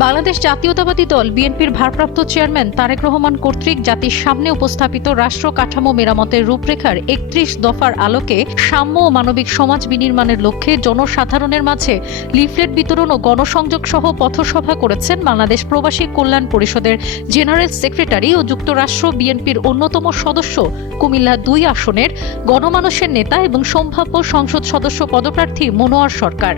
বাংলাদেশ জাতীয়তাবাদী দল বিএনপির ভারপ্রাপ্ত চেয়ারম্যান তারেক রহমান কর্তৃক জাতির সামনে উপস্থাপিত রাষ্ট্র কাঠামো মেরামতের রূপরেখার ৩১ দফার আলোকে সাম্য ও মানবিক সমাজ বিনির্মাণের লক্ষ্যে জনসাধারণের মাঝে লিফলেট বিতরণ ও গণসংযোগ সহ পথসভা করেছেন বাংলাদেশ প্রবাসী কল্যাণ পরিষদের জেনারেল সেক্রেটারি ও যুক্তরাষ্ট্র বিএনপির অন্যতম সদস্য কুমিল্লা ২ আসনের গণমানুষের নেতা এবং সম্ভাব্য সংসদ সদস্য পদপ্রার্থী মনোয়ার সরকার।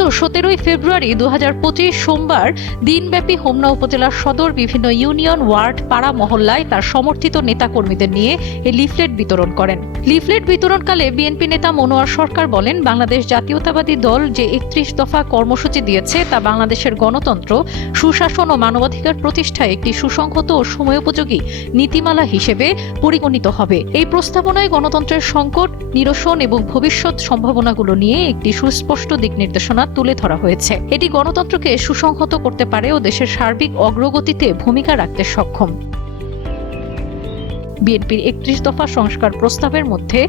তো ১৭ ফেব্রুয়ারি ২০২৫ সোমবার দিনব্যাপী হোমনা উপজেলার সদর বিভিন্ন ইউনিয়ন, ওয়ার্ড, পাড়া মহল্লায় তার সমর্থিত নেতাকর্মীদের নিয়ে এই লিফলেট বিতরণ করেন। লিফলেট বিতরণকালে বিএনপি নেতা মনোয়ার সরকার বলেন, বাংলাদেশ জাতীয়তাবাদী দল যে ৩১ দফা কর্মসূচি দিয়েছে তা বাংলাদেশের গণতন্ত্র, সুশাসন ও মানবাধিকার প্রতিষ্ঠায় একটি সুসংহত ও সময়োপযোগী নীতিমালা হিসেবে পরিগণিত হবে। এই প্রস্তাবনায় গণতন্ত্রের সংকট নিরসন এবং ভবিষ্যৎ সম্ভাবনাগুলো নিয়ে একটি সুস্পষ্ট দিক নির্দেশনা তুলে ধরা হয়েছে। এটি গণতন্ত্রকে সুসংহত করতে পারে ও দেশের সার্বিক অগ্রগতিতে ভূমিকা রাখতে সক্ষম। বিএনপির ৩১ দফা সংস্কার প্রস্তাবের মধ্যে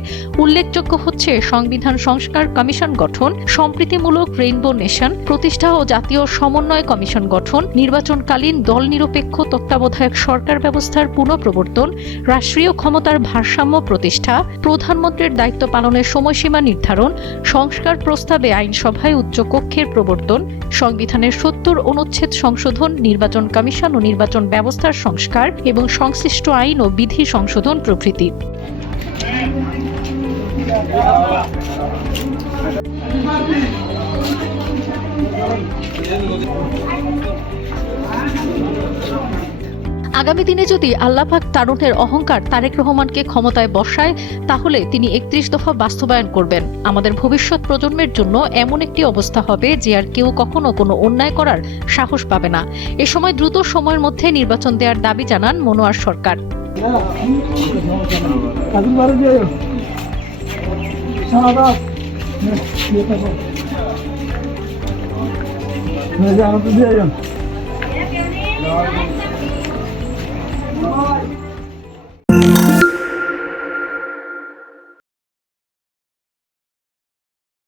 উল্লেখযোগ্য হচ্ছে সংবিধান সংস্কার কমিশন গঠন, সম্প্রীতিমূলক রেইনবো নেশন প্রতিষ্ঠা ও জাতীয় সমন্বয় কমিশন গঠন, নির্বাচনকালীন দল নিরপেক্ষ তত্ত্বাবধায়ক সরকার ব্যবস্থার পুনঃপ্রবর্তন, রাষ্ট্রীয় ক্ষমতার ভারসাম্য প্রতিষ্ঠা, প্রধানমন্ত্রীর দায়িত্ব পালনের সময়সীমা নির্ধারণ, সংস্কার প্রস্তাবে আইনসভায় উচ্চকক্ষের প্রবর্তন, সংবিধানের ৭০ অনুচ্ছেদ সংশোধন, নির্বাচন কমিশন ও নির্বাচন ব্যবস্থার সংস্কার এবং সংশ্লিষ্ট আইন ও বিধি সংশোধন প্রভৃতি। আগামী দিনে যদি আল্লাহ পাক তারুণের অহংকার তারেক রহমানকে ক্ষমতায় বসায়, তাহলে তিনি ৩১ দফা বাস্তবায়ন করবেন। আমাদের ভবিষ্যৎ প্রজন্মের জন্য এমন একটি অবস্থা হবে যে আর কেউ কখনো কোনো অন্যায় করার সাহস পাবে না। এ সময় দ্রুত সময়ের মধ্যে নির্বাচন দেওয়ার দাবি জানান মনোয়ার সরকার।